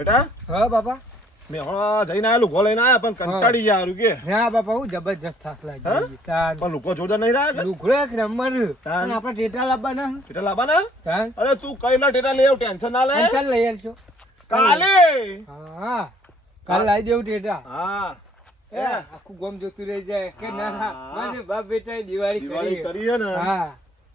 બેટા હા બાપા મેં હમણાં જઈને આયા લુગો લઈને આયા પણ કંટાળી ગયા હારું કે હા બાપા હું જબરજસ્ત થાક લાગી તાન પણ લુગો જોરદાર નહીં રહ્યા લુગડો એક નંબર તાન. પણ આપણે ટેટા લાવવાના ટેટા લાવવાના તાન અરે તું કઈ ના ટેટા લઈ આવ ટેન્શન ના લે ચાલ લઈ આવજો કાલે હા કાલ લાવી દેવું ટેટા હા એ આખું ગોમ જોતું રહી જાય કે ના મારે બાપ બેટા દિવાળી દિવાળી કરી હે ને હા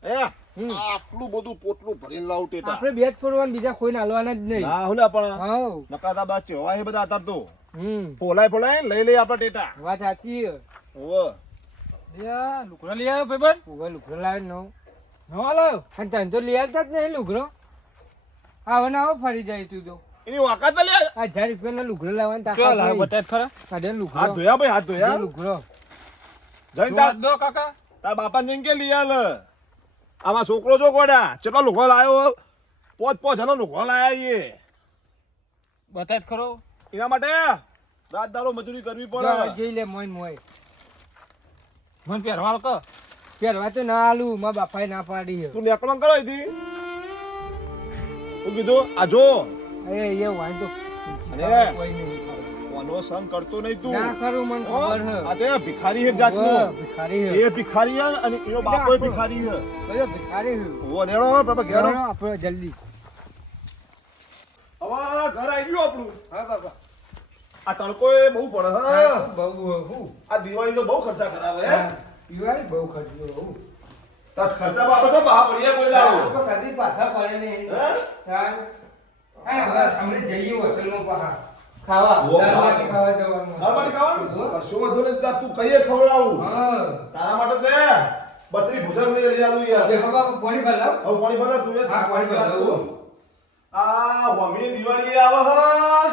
એ આટલું બધું પોટલું ભરીને લાવું ટેટા આપણે બે જ ફોડવાનું બીજા કોઈને હાલવાના જ નહીં ના હું પણ હા નકાતા બા ચેવા હે બધા આતાર તો હમ પોલાય લઈ લઈ આપણા ટેટા વાત સાચી ઓવ લુગડો લઈ આવ્યો ભાઈ ઉભા લુગડો લાવ્યો નવો લાવ્યો અને તને તો લઈ આવતા જ નહીં લુગડો આવો ને આવો ફરી જાય તું તો એની વાકાત લે આ 1000 રૂપિયાનો લુગડો લાવવાની તાકાત નહીં. બતાય ખરા કાઢે લુગડો હાથ ધોયા ભાઈ હાથ ધોયા લુગડો જઈને તાર દો કાકા તાર બાપાને જઈને કે લઈ આલ આમાં છોકરો જો ગોડા કેટલો લુગો લાયો પોચ જણો લુગો લાયા એ બતાય ખરો એના માટે રાત દાડો મજૂરી કરવી જો પડે જઈ લે મોય મોય મને પહેરવાલ ક પહેરવા તો ના આલું મારા બાપાએ ના પાડી છે. તું નેકળો કરો હતી હું કીધું આ જો અરે એ વાંધો અરે. કોઈ નહીં કોનો સંગ કરતો નહીં તું ના કરું મને ખબર છે આ તે ભિખારી હે જાતનો ભિખારી છે એ ભિખારી હે અને એનો બાપો ભિખારી હે બધો ભિખારી છે ઓ નેડો બાપા ઘેરો ઘેરો આપણે જલ્દી હવે ઘર આવી ગયું આપણું હા બાપા આ તડકો એ બહુ પડે હા બહુ હું આ દિવાળી તો બહુ ખર્ચા કરાવે હે દિવાળી બહુ ખર્ચો હું તાર ખર્ચા બાપા તો બહા પડ્યા કોઈ દાડો કદી પાછા પડે નહીં હે તાર હા બસ અમે જઈએ હોટલમાં પાછા ખાવા ઓ, દાળ ખાવા. બાટી ખાવા જવાનું દાળ બાટી ખાવાનું કશો વાંધો નહીં તાર તું કહીએ ખવડાવું હા તારા માટે તો એ બત્રી ભોજન લઈ આલું યાર દેખો બાપુ પાણી ભરાવ હવે પાણી ભરા તું એ હા, પાણી ભરાવું. આ વમી દિવાળી આવે હા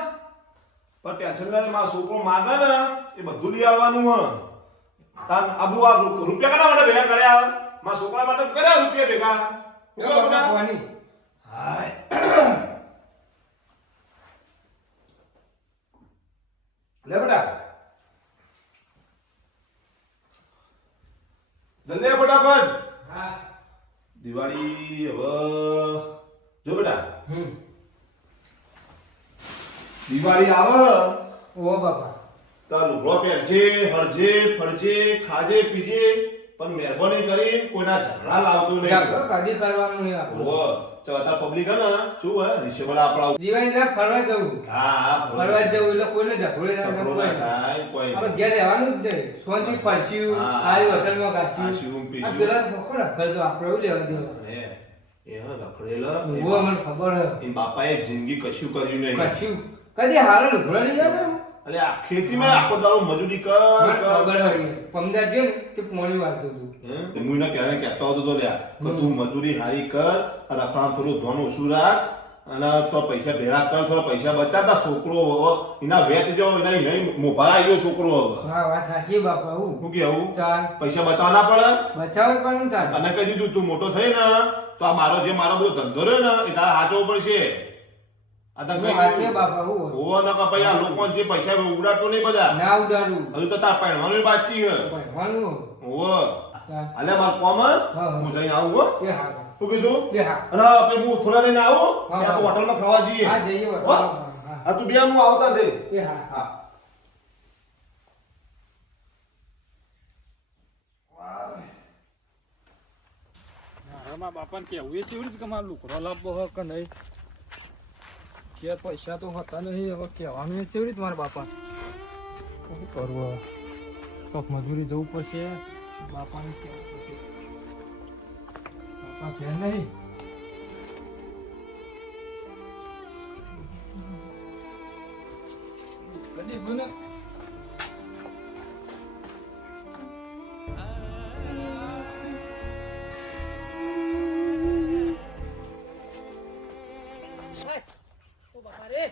પણ ટેન્શન ના લે મારો છોકરો માગે ને એ બધું લઈ આવવાનું હ તાન આબુ આ રૂપિયા કના માટે ભેગા કર્યા મારા છોકરા માટે તો કર્યા રૂપિયા ભેગા શું કહો બેટા? પાણી હાય લે બેટા જલ્દી આવ ફટાફટ હા દિવાળી હવે જો બેટા દિવાળી આવે ઓ બાપા તો લુગડો પહેરજે હરજે ફરજે ખાજે પીજે પણ મહેરબાની કરી કોઈના ઝઘડા લાવતો નહીં ઝઘડો કદી કરવાનું નહીં આપણે ઓ ચવતા પબ્લિક હે ને શું હે રિશેબલ આપડા દિવાળી ના ફરવા જવું હા ફરવા જવું એટલે કોઈને ઝઘડો ના ઝઘડો ના થાય કોઈ આપણે ઘેર રહેવાનું જ નહીં શાંતિ પડશું હા. આવી હોટલમાં ખાશું ખાશું, પીશું. આ પેલા મોકો રખડતો આપણે એવું લેવા દેવા હે એ હે રખડેલો ઓ મને ખબર હે એ બાપાએ જિંદગી કશું કર્યું નહીં કશું કદી હારો લુગડો લઈ જાવ અલે આ ખેતીમાં આખો દાડો મજૂરી કર મને કર ખબર હે પમદાર જે ને તે પોણી વાળતું હતું હે મુઈના ક્યારે કહેતો હતો તો લ્યા કે તું મજૂરી હારી કર અને રખડામ થોડું ધોન ઓછું રાખ અને તો પૈસા ભેગા કર થોડા પૈસા બચાવતા છોકરો હવે એના વેત જો એના નહીં મોભા આવ્યો છોકરો હવે હા વાત સાચી બાપા હું શું કેવું ચાલ પૈસા બચાવવા પડે બચાવ પણ ચાલ તને કહી દીધું તું મોટો થઈ ને તો આ મારો બધો ધંધો રહ્યો ને એ તારે હાચવો પડશે આ તને કહી સાચે દીધું. બાપા હું ઓવો ન કે ભાઈ આ લોકો જે પૈસા ઉડાડતો નહીં બધા ના ઉડાડું હજુ તો તાર પહેરવાનું બાકી હે ભણવાનું ઓવો ચાલ. અલે માર કોમ હે. હા. હું જઈને આવું હો એ હા શું કીધું એ હા અને આપણે હું થોડા લઈને આવું હા, ને હા. આપણે હોટલમાં ખાવા જઈએ હા જઈએ હો? હોટલમાં. હા આ તું બે હું આવતા જઈ એ હા હા મારા બાપાને કેવું એ કેવી રીતે કે મારે લુકડો લાવવો હોય કે નહીં કે પૈસા તો હતા નહીં હવે કહેવાનું એ કેવી રીતે મારા બાપા શું કરવું હવે કોક મજૂરી જવું પડશે બાપાને કહેવું પડશે બાપા ઘેર નહીં કદી બને ઓ બાપા રે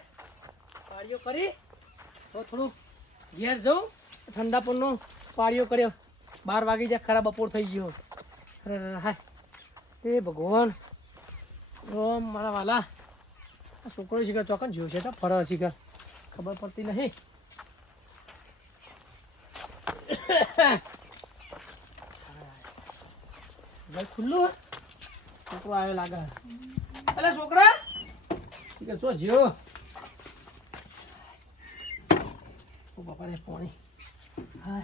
પાળીઓ કરી તો થોડું ઘેર જવું ઠંડા પણનો પાળીઓ કર્યો 12 વાગી જાય ખરા બપોર થઈ ગયો અરે હાય એ ભગવાન ઓ મારા વાલા આ છોકરો શીખર ચોકન જોયો છે તો ફરવા શીખર ખબર પડતી નહીં ભાઈ ખુલ્લું હે? છોકરો આવ્યો લાગે અલે છોકરા શીખર શું જ્યો ઓ બાપા રે પાણી હા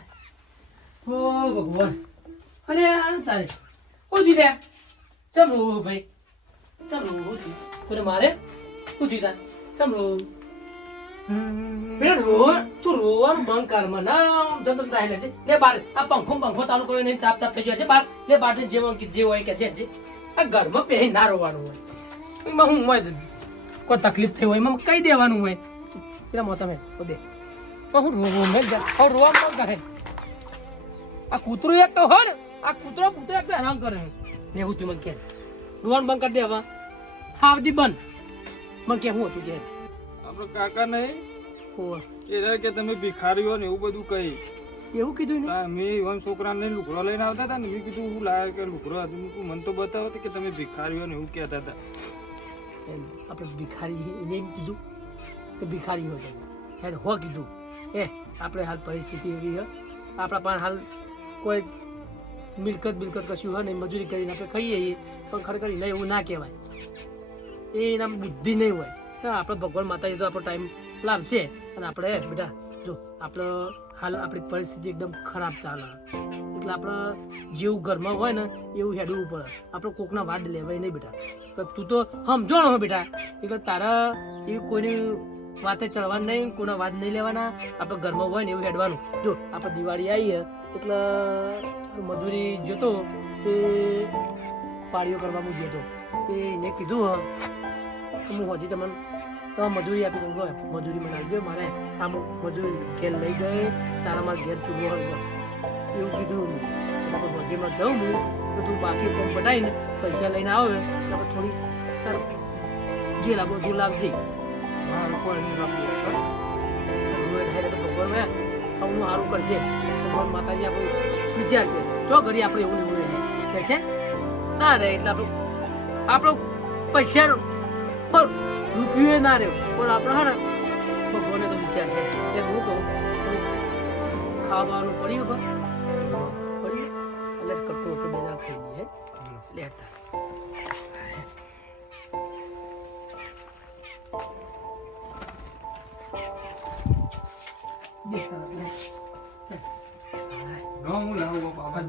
ઓ ભગવાન અને આ તારે ઓ દીદા ચમ રો ભાઈ ચમ રો કોને મારે તું દીદા ચમ રો બેટા રો તું રોવાનું બંધ કર મને જતન થાય છે લે બાર આ પંખો ચાલુ કર્યો નહીં તાપ તાપ થઈ ગયો છે બાર લે બાર જે હોય કે જે આ ઘરમાં પહેરી ના રોવાનું હોય એમાં હું હોય કોઈ તકલીફ થઈ હોય એમાં કહી દેવાનું હોય પેલા મોતા મેં તો દે હું રોવું મેં રોવા બંધ કરે આ કૂતરું એક તો હોય ને આ કૂતરો એક તો હેરાન કરે ને હું તું મને કે રોવાનું બંધ કરી દે હવે ખાવતી બંધ મને કે હું હતું કે આપણો કાકા નહીં હોવા એ રહે કે તમે ભિખારીઓ ને એવું બધું કહી એવું કીધું ને મેં ઈવન છોકરાને લુગડો લઈને આવતા હતા ને મેં કીધું હું લાયા કે લુગડો હતું મેં કીધું મને તો બતાવો કે તમે ભિખારીઓ ને એવું કહેતા હતા એમ આપણે ભિખારી એને એમ કીધું કે ભિખારી હોય એને હો કીધું આપણે હાલ પરિસ્થિતિ એવી છે આપણા પાસે હાલ કોઈ મિલકત કશું હોય નહીં મજૂરી કરીને આપણે ખાઈએ છીએ પણ ખરેખર એને એવું ના કહેવાય એ એના બુદ્ધિ નહીં હોય આપણે ભગવાન માતાજી તો આપણો ટાઈમ લાવશે અને આપણે બેટા જો આપણો હાલ આપણી પરિસ્થિતિ એકદમ ખરાબ ચાલે એટલે આપણે જેવું ઘરમાં હોય ને એવું હેડવું પડે આપણે કોકના વાદ લેવાય નહીં બેટા તો તું તો સમજણ હોય બેટા એટલે તારા એવી કોઈની વાતે ચડવાનું નહીં કોઈના વાદ નહીં લેવાના આપણે ઘરમાં હોય ને એવું હેડવાનું જો આપણે દિવાળી આવી એટલે મજૂરી જોતો તે પાળીઓ કરવામાં જતો તે એને કીધું હું હજી તમને મજૂરી આપી દઉં મજૂરી મને આપજો મારે આ મજૂરી ઘેર લઈ જાય તારા મારા ઘેર ચૂકવો હોય એવું કીધું આપણે મજૂરીમાં જાઉં હું તો તું બાકી ફોર્મ પટાવીને પૈસા લઈને આવો એટલે આપણે થોડી તાર જે લાવો જે લાવજે ભગવાન હું સારું કરશે ભગવાન માતાજી આપણું વિચારશે જો ઘડી આપણે એવું નહીં હોય કહેશે ના રહે એટલે આપણો પૈસા રૂપિયો ના રહ્યો પણ આપણે હા ને ભગવાને તો વિચાર છે એટલે હું કહું ખાવાનું પડ્યું પડ્યું એટલે જ કરતો આપણે બે જણા ખાઈ દઈએ લેતા હું લાવું બાબા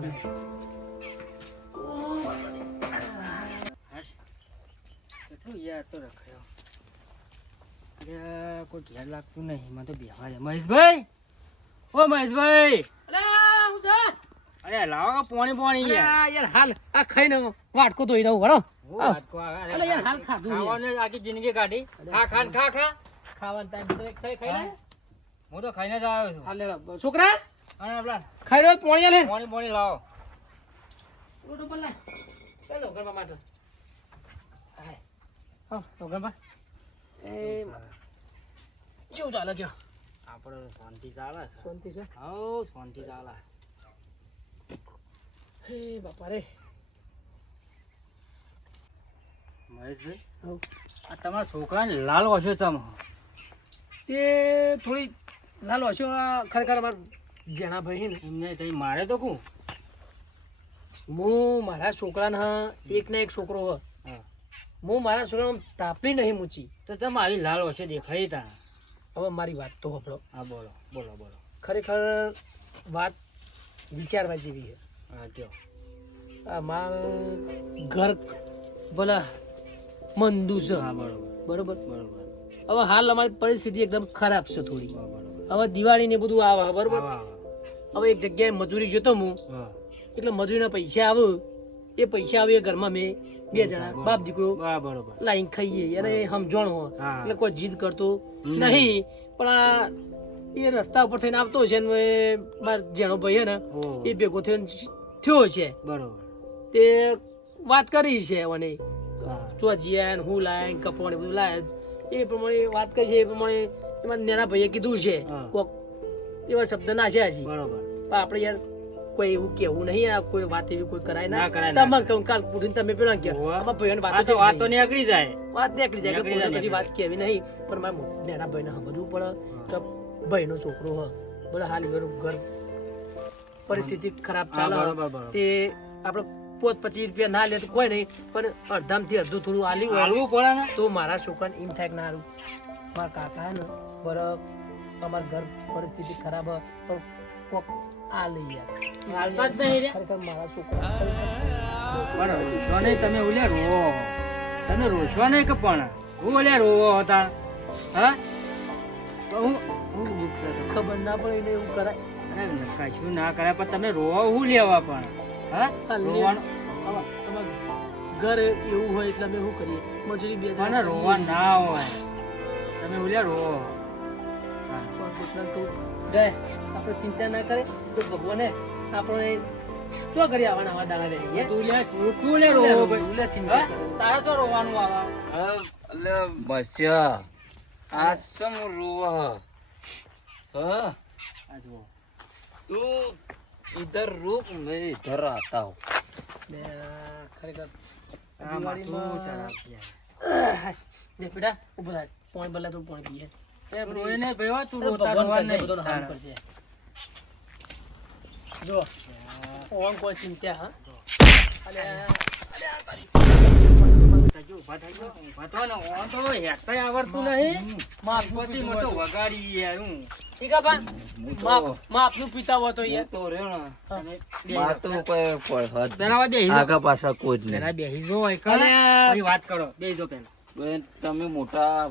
કેટલું યાર તો રખાયો કોઈ ઘેર લાગતું નહીં મને તો બેહવા દે મહેશભાઈ ઓ મહેશભાઈ હું છે અરે લાવો પાણી યાર હાલ આ ખાઈને વાટકો ધોઈ દઉં બરો અરે યાર હાલ ખાધું ખાવાનું આખી જિંદગી કાઢી ખા ખાવાનું ટાઈમ તો ખાઈ લે હું તો ખાઈને જ આવ્યો છું હાલ લે છોકરા અને આપલા ખાઈ રહ્યો પાણી લે પાણી લાવો રોટ ઉપર લે પેલો ગરબા માટે હા તો ગરબા એ શું ચાલે કયો આપણે શાંતિ ચાલે શાંતિ છે હો શાંતિ ચાલે હે બાપા રે મહેશભાઈ હો આ તમારા છોકરાને લાલ વાંચ્યો તમે તે થોડી લાલ હશો ખરેખર અમાર જેના ભાઈ ને એમને થઈ મારે તો કહું હું મારા છોકરાને એક ને એક છોકરો હ હું મારા છોકરાને તાપલી નહીં મૂચી તો તમે આવી લાલ વાંચે દેખાઈ તા હવે મારી વાત તો સાંભળો હા બોલો ખરેખર વાત વિચારવા જેવી છે હા કયો આ મારું ઘર ભલા મંદુ છે હા બરોબર બરોબર હવે હાલ અમારી પરિસ્થિતિ એકદમ ખરાબ છે થોડી હવે દિવાળી ને બધું આવે બરોબર હવે એક જગ્યાએ મજૂરી જોતો હું એટલે મજૂરીના પૈસા આવે એ પૈસા આવે એ ઘરમાં મેં બે જણા બાપ દીકરો બરોબર લાઈન ખાઈએ અને સમજણ હોય એટલે કોઈ જીદ કરતો નહીં પણ આ એ રસ્તા ઉપર થઈને આવતો છે ને માર જેનો ભાઈ ને એ ભેગો થયો છે બરોબર તે વાત કરી છે મને ચોજીયા હું લાય કપડ બધું લાય એ પ્રમાણે વાત કરી છે એ પ્રમાણે એમાં નાના ભાઈએ કીધું છે કોક એવા શબ્દ નાખ્યા છે બરોબર પણ આપણે યાર કોઈ એવું કેવું નહીં આ કોઈ વાત એવી કોઈ કરાય ના કરાય ના તમે કહું કાલ પૂરીને તમે પેલા કે આમાં ભાઈઓને વાત તો નીકળી જાય વાત નીકળી જાય કે પૂરી પછી વાત કેવી નહીં પણ મારે નાના ભાઈને સમજવું પડે કે ભાઈનો છોકરો હ બોલે હાલ એનું ઘર પરિસ્થિતિ ખરાબ ચાલે તે આપણે 25 રૂપિયા ના લે તો કોઈ નહીં પણ અડધામથી અડધું થોડું આલ્યું હાલવું પડે ને તો મારા છોકરાને એમ થાય કે ના હારું મારા કાકા ને બરાબર અમારા ઘર પરિસ્થિતિ ખરાબ હે, પણ કોક આ લઈ યાર હાલતા જ નહીં રે ખરેખર મારા છોકરા પણ રોશો નહીં તમે ઓલ્યા રોવો તમે રોશો નહીં કે પણ હું ઓલ્યા રોવો હતા હા તો હું દુઃખ થતો. ખબર ના પડે એને એવું કરાય અરે કશું ના કરે પણ તમે રોવો હું લેવા પણ હા રોવાનું અમારું ઘર એવું હોય એટલે અમે શું કરીએ મજૂરી 2000 પણ રોવા ના હોય તમે ઓલ્યા રોવો ગયે આપણે ચિંતા ના કરે તો ભગવાને આપણે શું કરી આવવાના આવા દાડા રહી ગયા તું લે રોવો ભાઈ. તું લે ચિંતા હા? તારે તો રોવાનું આવે અલે બચ્ચા આ સમ રોવા हाँ આ જુઓ तू इधर रुक मैं इधर आता हूँ બે ખરેખર આ માથું દિવાળીમાં- ચડાવ ગયા. દેખ બેટા ઊભો થાય પાણી બદલા તો પાણી પીએ એ બધી- રોઈ નહીં ભાઈ, હો, તું એ રોતા ભગવાન રોવા કરશે, નહીં. બધાનું હાલ કરશે. જો ઓમ કોઈ ચિંતા હા અલ્યા, થજો, ઊભા થઈ જાઓ, ઊભા થો ને, ઓમ તો હેઠતાંય આવડતું નહીં. માફનું પછી પીતું મને તો હોય તો. વગાડી યાર હું. ઠીક હે બા? માફનું પીતા હોય તો હું યાર तो रे ना હા. मार तो कोई पढ़त પેલા વા બેહી જાઓ. आगा पासा कोई જ પેલા નહીં બેહી જાઓ, એક વાર. અલ્યા. પછી વાત કરો, બેહી જાઓ પેલા. બેન તમે મોટા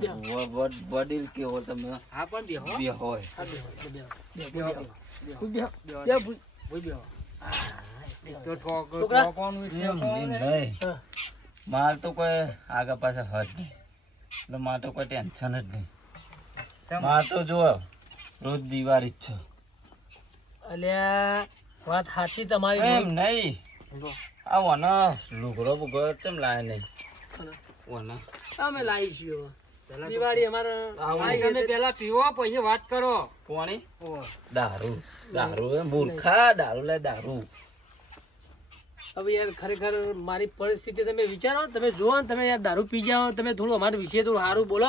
વડીલ કેવો તમે હા પણ બેહો. બે હોય હા, બેહો, બેહો, બેહો, બેહો, બેહો. બેહો. તું બેહો. બેહો. બેહો, ભૂ- ભૂઈ બેહો. તો છોકરા. ઠોકવાનું એટલે એમ ઠોકવાનું નહીં. નહીં હા. માર તો કોઈ આગા પાછા હદ નહીં એટલે માર તો કોઈ ટેન્શન જ નહીં ચમ. માર તો જો રોજ દિવાળી જ છે અલ્યા વાત સાચી તમારી એમ નહીં આ વના લુગડો બુગડો કેમ લાય નહીં વના અમે લાવીશું હવે. દિવાળી અમારે આવું. આવી તમે ગઈ પેલા પીવો પછી વાત કરો. કોણી ઓહ. દારૂ દારૂ એમ મૂર્ખા દારૂ લે દારૂ હવે યાર ખરેખર મારી પરિસ્થિતિ તમે વિચારો તમે જુઓ ને તમે યાર દારૂ પી જાઓ તમે થોડું અમારા વિશે થોડું સારું બોલો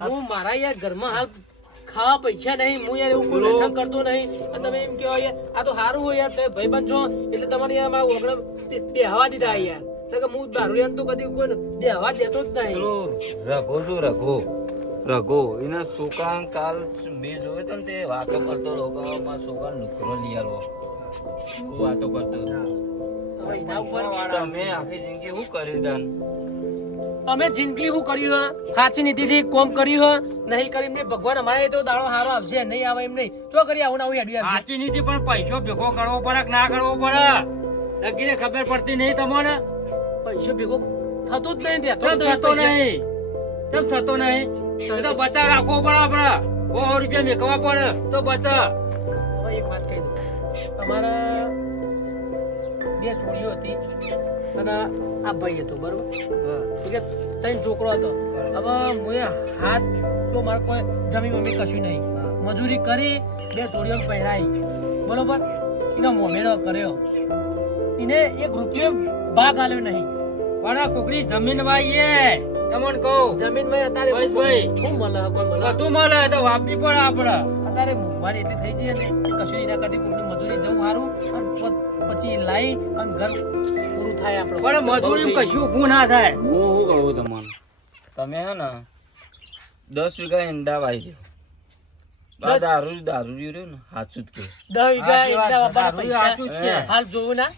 હું મારા યાર ઘરમાં હાલ ખાવા પૈસા નહીં હું યાર એવું કોઈ વ્યસન કરતો નહીં અને તમે એમ કહો યાર આ તો સારું હોય યાર તમે ભાઈબંધ છો એટલે તમારે યાર મારા ઓગણે બેહવા દીધા યાર કારણ કે હું દારૂ તો કદી કોઈ બેહવા દેતો જ નહીં પેલો રઘો જો રઘો એના છોકરા કાલ મેં જોયો તો ને તે વાતો કરતો લોકો મારા છોકરા નુકરો લઈ આલો વાતો કરતો હવે એના ઉપર તમે આખી જિંદગી શું કર્યું દાન અમે જિંદગી શું કર્યું હે સાચી નીતિથી કોમ કર્યું હે નહીં કરી એમને ભગવાન અમારે તો દાડો સારો આવશે નહીં આવે એમ નહીં તો કરી આવું આવું હેડ્યું આવશે સાચી નીતિ પણ પૈસો ભેગો કરવો પડે કે ના કરવો પડે લગીને ખબર પડતી નહીં તમને. પૈસો ભેગો થતો જ નહીં રહેતો કેમ જ નહીં થતો પૈસા. નહીં? કેમ થતો નહીં? એ તો બચાવ રાખવો પડે આપણે. 100 રૂપિયા મેકવા પડે તો બચાવ. હવે એક વાત કહી દઉં અમારા બે છોડીઓ હતી અને આ ભાઈ હતો બરોબર ઠીક છે ત્રણ છોકરો હતો હવે મુએ હાથ તો મારે કોઈ જમી મમ્મી કશું નહીં મજૂરી કરી બે છોડીઓને પહેરાઈ બરોબર એનો મોમેરો કર્યો એને 1 રૂપિયો ભાગ આલ્યો નહીં પણ આ કોકની જમીન વાઈએ તમને કહું જમીનમાં અત્યારે બસ ભાઈ. શું મળે કોઈ મળે બધું મળે તો વાપરી પડે આપણે. અત્યારે મોંઘવારી એટલી થઈ જઈએ ને કે કશું એના કરતી કોઈની મજૂરી જવું સારું અને પછી લાઈ અને ઘર પૂરું થાય આપણું પણ મજૂરી કશું ઊભું ના થાય. હું શું કહું તમને તમે હે ને 10 વીઘા ઈંડા વાઈ દો દારૂ રહ્યું ને સાચું જ કે 10 વીઘા સાચી વાત, એકલા બાપાના દારૂ પૈસા સાચું જ છે. હાલ જોવું ના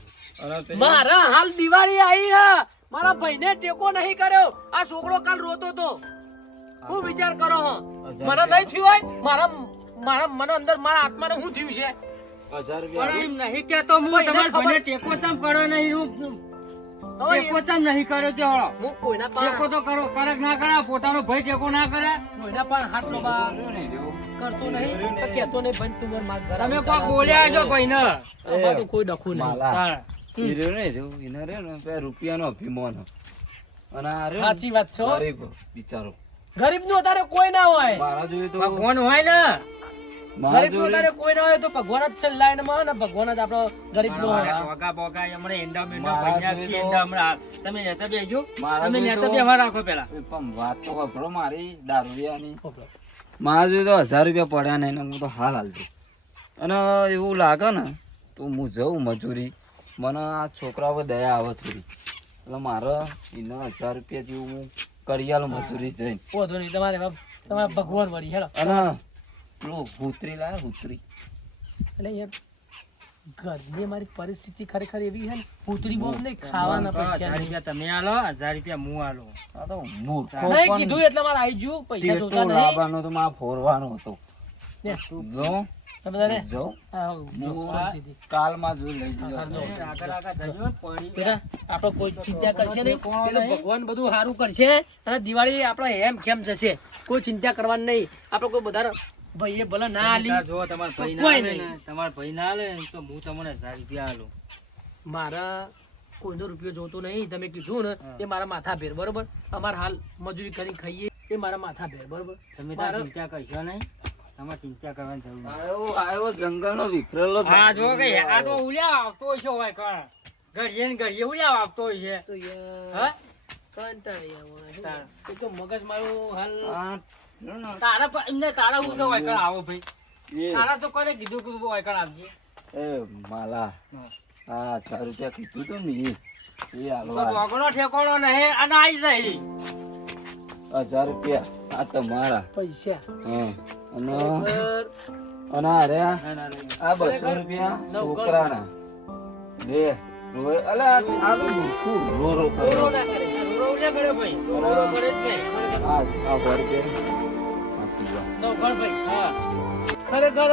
અને પેલી મારા હાલ દિવાળી આવી હે મારા ભાઈને ટેકો નહીં કર્યો આ છોકરો કાલ રોતો તો હું વિચાર કરો હો મને નહીં થયું હોય મને અંદર મારા આત્માને શું થયું છે 1000 પણ રૂપિયા એમ નહીં કહેતો હું કોઈને તમારા ખબર- ભાઈને ટેકો ચમ કર્યો નહીં હું હવે ટેકો ચમ નહીં કર્યો તે હળો. હું કોઈના ટેકો પણ તો કરો કરે કે ના કરે પોતાનો ભાઈ ટેકો ના કરે. કોઈના પણ હાથ લોબા કરતો નહીં તો કહેતો નહીં ભાઈ તું મારા ઘર તમે કોઈ બોલ્યા છો ભાઈને. આમાં તો કોઈ ડખું નહીં માલા તારે. ઈ રહ્યો ને જો એને રે ને પે રૂપિયાનો અભિમાન અને આ રહ્યો ને સાચી વાત છો ગરીબ બિચારો ગરીબ નું અત્યારે કોઈ ના હોય મારા જોઈએ તો ભગવાન હોય ને મારા ગરીબ નું જોડે અત્યારે કોઈ ના હોય તો ભગવાન જ છે લાઈન માં ને ભગવાન જ આપણો ગરીબ નો હોય સોગા બોગા હમણાં એંડા બેંડા મારા ભૈયા જોડે છીએ, તો- એંડા હમણાં. તમે નેતા બેસજો. મારા તમે જોડે નેતા તો- બેસવા રાખો પેલા. એ પણ વાત તો ખબરો મારી દારૂડિયાની મારા જોઈએ તો 1000 રૂપિયા પડ્યા નહીં ને હું તો હાલ હાલતી અને એવું લાગે ને તો હું જઉં મજૂરી મને આ છોકરાઓ દયા આવે થોડી એટલે મારે એને 1000 રૂપિયા જેવું હું કરી આલું મજૂરી જઈને વાંધો નહીં તમારે ભગવાન વળી હેલો અને પેલું હુતરી લાવે હુતરી. એટલે યાર ઘરની મારી પરિસ્થિતિ ખરેખર એવી છે ને પૂતળી બોમ્બ નહીં ખાવાના પૈસા 1000 નહીં. રૂપિયા તમે આલો 1000 રૂપિયા હું આલો આ તો મૂર્ખો નહીં પણ કીધું એટલે મારે આવી ગયું પૈસા જોતા ટેટો નહીં. લાવવાનો તો મારે ફોરવાનો હતો. ને, જો તમે તારે જો આ જો, હું શાંતિથી. કાલમાં જોઈ લઈ જજો. આગળ આગળ જજો પડી બેટા આપણે કોઈ ચિંતા કરશે નહીં પેલું ભગવાન બધું સારું કરશે અને દિવાળી આપણે એમ કેમ જશે કોઈ ચિંતા કરવાની નહીં આપણે કોઈ બધા ભાઈએ ભલે ના આલી જો તમારા ભાઈ ના કોઈ આલે નહીં. ને તમારા ભાઈ ના આલે ને તો હું તમને 1000 રૂપિયા આલું. મારા કોઈનો રૂપિયો જોતો નહીં તમે કીધું ને એ મારા માથા ભેર બરોબર અમારે હાલ મજૂરી કરી ખાઈએ એ મારા માથા ભેર બરોબર તમે તાર ચિંતા કરશો નહીં તમારે ચિંતા કરવાની જરૂર નથી. આયો જંગલનો વિખરેલો હા જો કે આ તો ઉલ્યા આવતો હોય છે હોય કણ ઘડીએ ને ઘડીએ ઉલ્યા આવતો હોય છે તો યાર હા કંટાળી આવવાના છે. એક તો મગજ મારું હાલ તારા તો એમને તારા હું તો હોય કણ આવો ભાઈ એ તારા તો કરે કીધું કે હોય કણ આવજે માલા આ 1000 રૂપિયા કીધું તું ને એ તો હાલવા ભોગનો ઠેકોણો નહીં અને આઈ જાય 1000 રૂપિયા આ તમારા. પૈસા હા અને બરાબર. અને અરે આ 200 રૂપિયા છોકરાના લે રોય અલે આ તો મૂર્ખું રો રો કરે. રોરો ના કરે રોરો ઉલ્યા કર્યો ભાઈ રોરો કરે જ નહીં. આ 100 રૂપિયા આપી દો. નવઘણ ભાઈ હા ખરેખર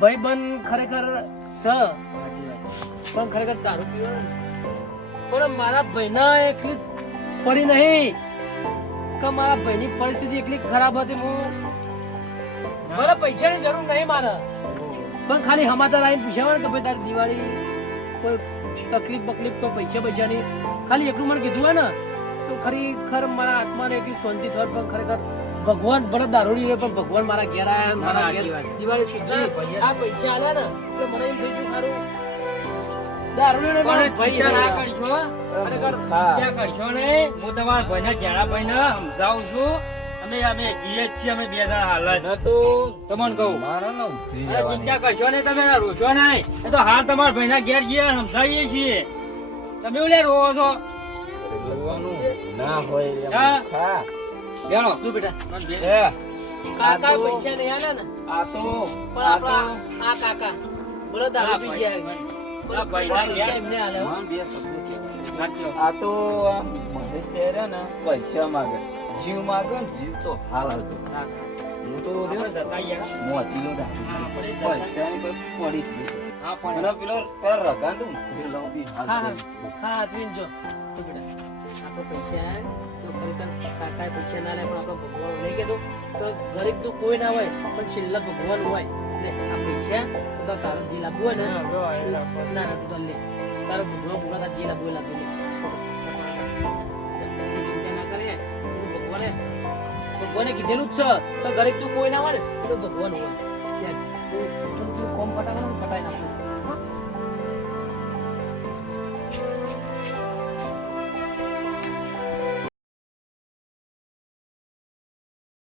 ભાઈબંધ ખરેખર સ પણ ખરેખર દારૂ પીવો ને. પણ મારા ભાઈના એકલી પડી નહીં કે મારા ભાઈની પરિસ્થિતિ એટલી ખરાબ હતી હું મારા પૈસાની જરૂર નહીં મારે પણ ખાલી સમાચાર આવીને પૂછ્યા કે ભાઈ તારી દિવાળી કોઈ તકલીફ બકલીફ તો પૈસાની ખાલી એટલું મને કીધું હોય ને તો ખરેખર મારા આત્માને એટલી શાંતિ થાય પણ ખરેખર ભગવાન ભલે દારૂડી રહે પણ ભગવાન મારા ઘેર આયા મારા ઘેર દિવાળી સુધી આ પૈસા આલ્યા ને તો મને એમ થઈ ગયું સારું દારૂડી ને મારો ભાઈ ચિંતા ના હે. કરશો ખરેખર હા ચિંતા કરશો નહીં હું તમારા ભાઈના જેડા ભાઈને સમજાવું છું અમે જઈએ જ છીએ અમે 2 જણા હાલ જ ન તો તમને કહું મારા ન ઉતરી અરે જવાની. ચિંતા કરશો નહીં તમે રોશો નહીં એ તો હાલ તમારા ભાઈના ઘેર જઈએ સમજાવીએ છીએ તમે ઓલે રોવો છો જોવાનું ના હોય એમ. હા. હા જાણો તું બેટા મને બે એ કાકા પૈસા નહીં આલ્યા ને આ તો પણ આપણા આ કાકા બોલો દારૂ પી ગયા ના ભાઈ ના પૈસા એમને આલ્યા હો. મને બે શબ્દો કહેવાય. નાખ્યો આ તો આમ મને શહેરે ને પૈસા માગે જીવ માગે ને જીવ તો હાલ હતો હા હું તો આપણે રહ્યો જતા આવીએ. મોચીલો હા, આપણે જતા આવીએ. પૈસાની કોઈ પડી જ નહીં. હા પણ અને પેલો પેર રગાંડું ને એ લઉં બી હાલ હા થઈ. હા તું જો તું બેટા આપણે પૈસા આયા તો ખરેખર કાકાએ પૈસા ના લે પણ આપણે ભગવાન નહીં કીધું તો ગરીબ તો કોઈ ના હોય પણ છેલ્લા ભગવાન હોય ને આ પૈસા તો તારો જે લાભ હોય ને જો, જો, એ તું- લાભ. ના ના તું તો લે તારો ભગવાન તાર જે લાભ હોય લાભ લે તું ચિંતા ના કરે તું ભગવાને કીધેલું જ છે તો ગરીબ તું કોઈ ના હોય ને તો ભગવાન હોય